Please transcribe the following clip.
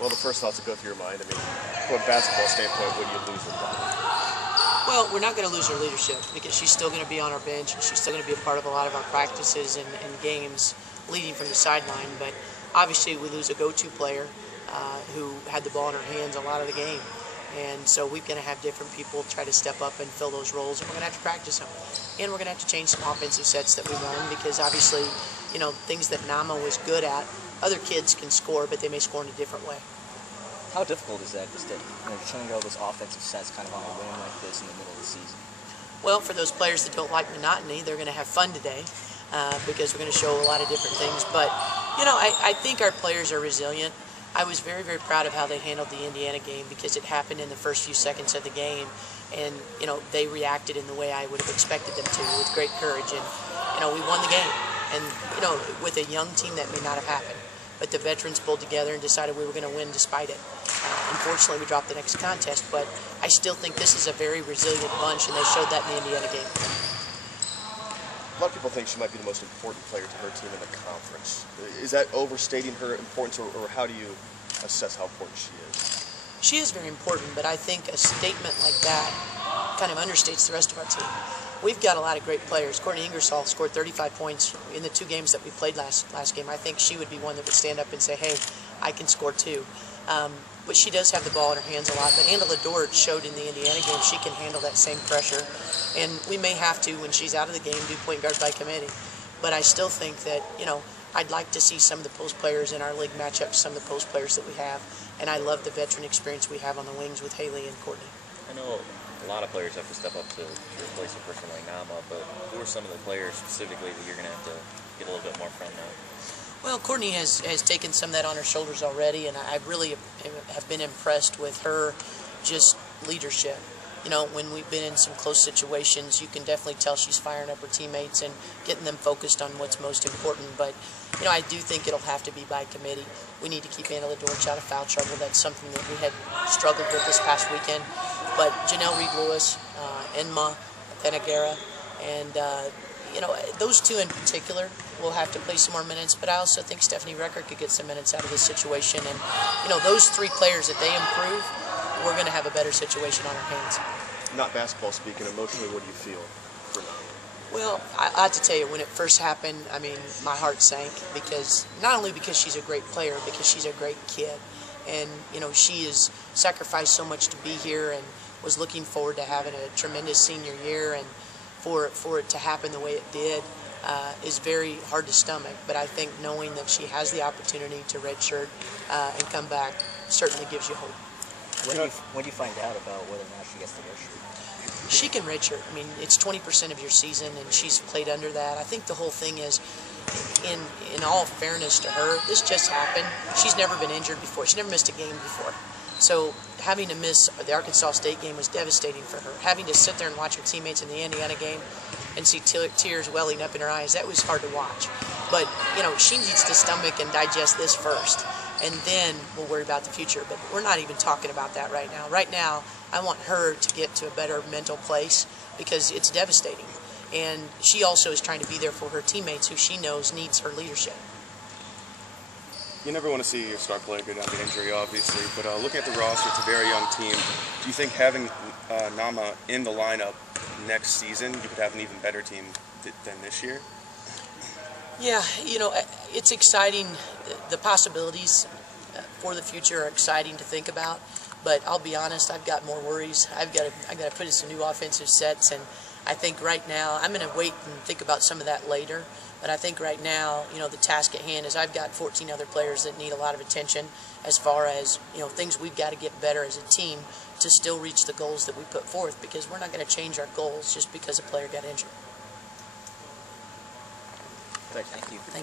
Well, the first thoughts that go through your mind, I mean, from a basketball standpoint, what do you lose with that? Well, we're not going to lose her leadership because she's still going to be on our bench and she's still going to be a part of a lot of our practices and games leading from the sideline. But obviously we lose a go-to player who had the ball in her hands a lot of the game. And so we're going to have different people try to step up and fill those roles, and we're going to have to practice them. And we're going to have to change some offensive sets that we run because obviously, you know, things that Nama was good at, other kids can score, but they may score in a different way. How difficult is that, just to change all those offensive sets kind of on a whim like this in the middle of the season? Well, for those players that don't like monotony, they're going to have fun today because we're going to show a lot of different things. But, you know, I think our players are resilient. I was very, very proud of how they handled the Indiana game because it happened in the first few seconds of the game. And, you know, they reacted in the way I would have expected them to, with great courage. And, you know, we won the game. And, you know, with a young team, that may not have happened. But the veterans pulled together and decided we were going to win despite it. Unfortunately, we dropped the next contest, but I still think this is a very resilient bunch, and they showed that in the Indiana game. A lot of people think she might be the most important player to her team in the conference. Is that overstating her importance, or how do you assess how important she is? She is very important, but I think a statement like that kind of understates the rest of our team. We've got a lot of great players. Courtney Ingersoll scored 35 points in the 2 games that we played last game. I think she would be one that would stand up and say, hey, I can score too. But she does have the ball in her hands a lot. But Angela Dort showed in the Indiana game she can handle that same pressure. And we may have to, when she's out of the game, do point guard by committee. But I still think that, you know, I'd like to see some of the post players in our league match up to some of the post players that we have. And I love the veteran experience we have on the wings with Haley and Courtney. I know a lot of players have to step up to replace a person like Nama, but who are some of the players specifically that you're going to have to get a little bit more from now? Well, Courtney has taken some of that on her shoulders already, and I really have been impressed with her just leadership. You know, when we've been in some close situations, you can definitely tell she's firing up her teammates and getting them focused on what's most important. But, you know, I do think it'll have to be by committee. We need to keep Angela Dortch out of foul trouble. That's something that we had struggled with this past weekend. But Janelle Reed-Lewis, Enma Thanagara, and, you know, those two in particular will have to play some more minutes. But I also think Stephanie Recker could get some minutes out of this situation. And, you know, those 3 players, if they improve, we're going to have a better situation on our hands. Not basketball speaking, emotionally, what do you feel for now? Well, I have to tell you, when it first happened, I mean, my heart sank because, not only because she's a great player, because she's a great kid. And, you know, she has sacrificed so much to be here and was looking forward to having a tremendous senior year. And for it to happen the way it did is very hard to stomach. But I think knowing that she has the opportunity to redshirt and come back certainly gives you hope. When do you find out about whether or not she gets the redshirt? She can redshirt. I mean, it's 20% of your season, and she's played under that. I think the whole thing is, in all fairness to her, this just happened. She's never been injured before. She's never missed a game before. So having to miss the Arkansas State game was devastating for her. Having to sit there and watch her teammates in the Indiana game and see tears welling up in her eyes, that was hard to watch. But, you know, she needs to stomach and digest this first, and then we'll worry about the future. But we're not even talking about that right now. Right now, I want her to get to a better mental place because it's devastating. And she also is trying to be there for her teammates who she knows needs her leadership. You never want to see your star player go down to injury, obviously, but looking at the roster, it's a very young team. Do you think having Nama in the lineup next season, you could have an even better team than this year? Yeah, you know, it's exciting. The possibilities for the future are exciting to think about. But I'll be honest, I've got more worries. I've got to put in some new offensive sets, and I think right now I'm going to wait and think about some of that later. But I think right now, you know, the task at hand is I've got 14 other players that need a lot of attention as far as, you know, things we've got to get better as a team to still reach the goals that we put forth, because we're not going to change our goals just because a player got injured. Thank you.